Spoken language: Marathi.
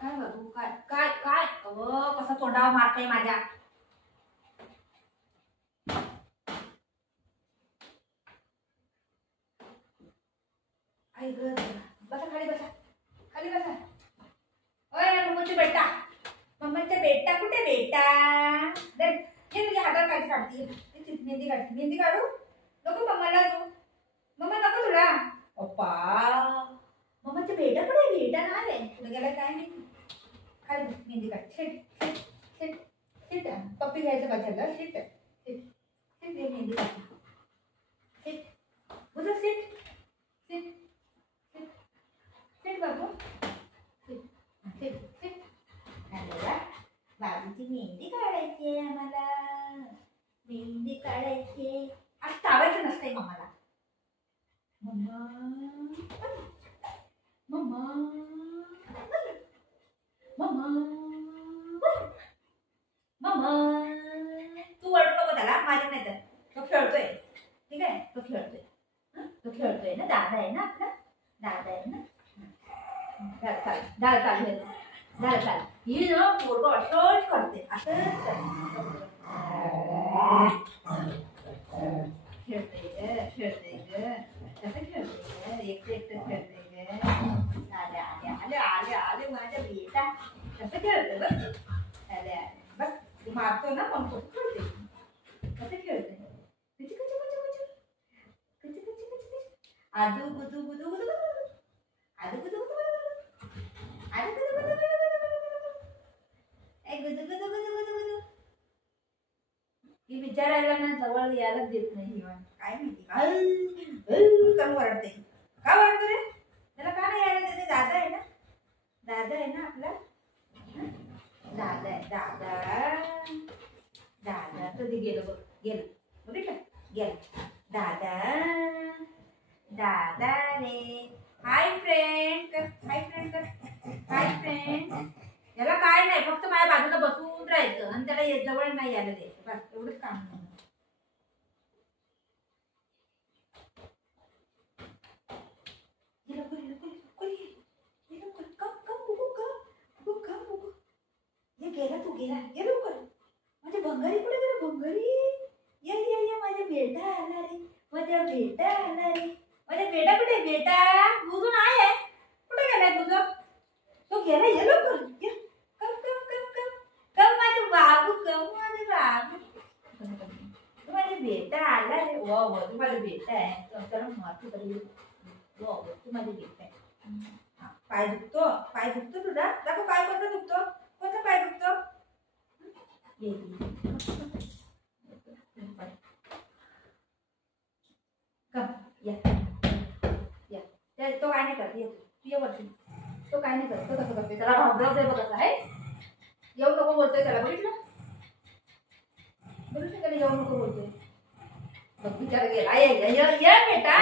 काय बाबू काय काय काय कसं तोंडावर मारतय माझ्या. आई ग बसा खाली बसा खाली बसा. ओय मम्मीची बेटा मम्मीचा बेटा कुठे बेटा. दे हे तुझ्या हातात काय काढते मेहंदी काढते. मेहंदी काढू नको मम्माला तू. मम्मा नको तुला. पप्पा मम्माचा बेटा कुठे बेटा नाही आहे कुठे गेला काय नाही. खाली मेहंदी काढ. शिट शिट शिट शिट पप्पी घ्यायचं बाजूला. शिट शिट शिट मेहंदी काढ. शिट बुझा शिट शिट शिट शिट बाबू शिट शिट शिट. अरे बाबूची मेहंदी काढायची आहे आम्हाला. मेहंदी काढायची आज चावायचं नसतंय मम्माला. Mumma mumma mumma mumma. तू ओरडू नको त्याला माझ्या नाही तर. तो खेळतोय ठीक आहे. तो खेळतोय तो खेळतोय ना. दादा आहे ना आपला. दादा आहे ना. दादा चालू दादा चाल. ही ना पोरगं असंच करते असंच करते. खेळते ग कसं खेळते ग. एकटं खेळते ग. आले आले आले आले आले माझ्या बेटा कसं खेळते बघ. आले आले बघ. तू मारतो ना पण कसं खेळते कसं खेळते. कची कची कची कची कची कची कची कची. आदू गुदू गुदू गुदू आदू गुदू गुदू आदू गुदू गुदू गुदू गुदू गुदू गुदू गुदू गुदू. ही विचारायला ना जवळ यायला देत नाही. काय माहिती करून वरडते. का वरडते रे. त्याला का नाही यायला देते. दादा आहे ना. दादा आहे ना आपला. दादा आहे दादा. दादा कधी गेलं बघ. गेलं बघितलं गेलं. दादा दादा रे. Hi friend hi friend hi friend. याला काय नाही फक्त माझ्या बाजूला बसून राहायचं आणि त्याला जवळ नाही यायला द्यायचं बस एवढंच काम. गेला तू गेला ये लवकर. माझ्या भंगारी कुठे गेला. भंगारी ये ये ये माझ्या बेटा आला रे. माझ्या बेटा आला रे. माझ्या बेटा कुठे बेटा. बुजून आहे कुठे गेलाय बुजू. तो गेला ये लवकर ये. कम कम कम कम कम माझे बाबू कम माझे बाबू. तू माझे बेटा आला रे. वा वा तू माझा बेटा आहे. चला मारतो तरी वा वा तू माझे बेटा आहे. पाय दुखतो तुझा. दाखव पाय कोणता दुखतो. कोणता पाय दुखतो. या तो काय नाही करत. तू ये वरती. तो काय नाही करत. तो कसं करते त्याला घाबरवतोय बघ कसं आहे. येऊ नको बोलतोय त्याला बघितलं बघितलं त्याला येऊ नको बोलतोय. बघ बिचारा गेला. ये बेटा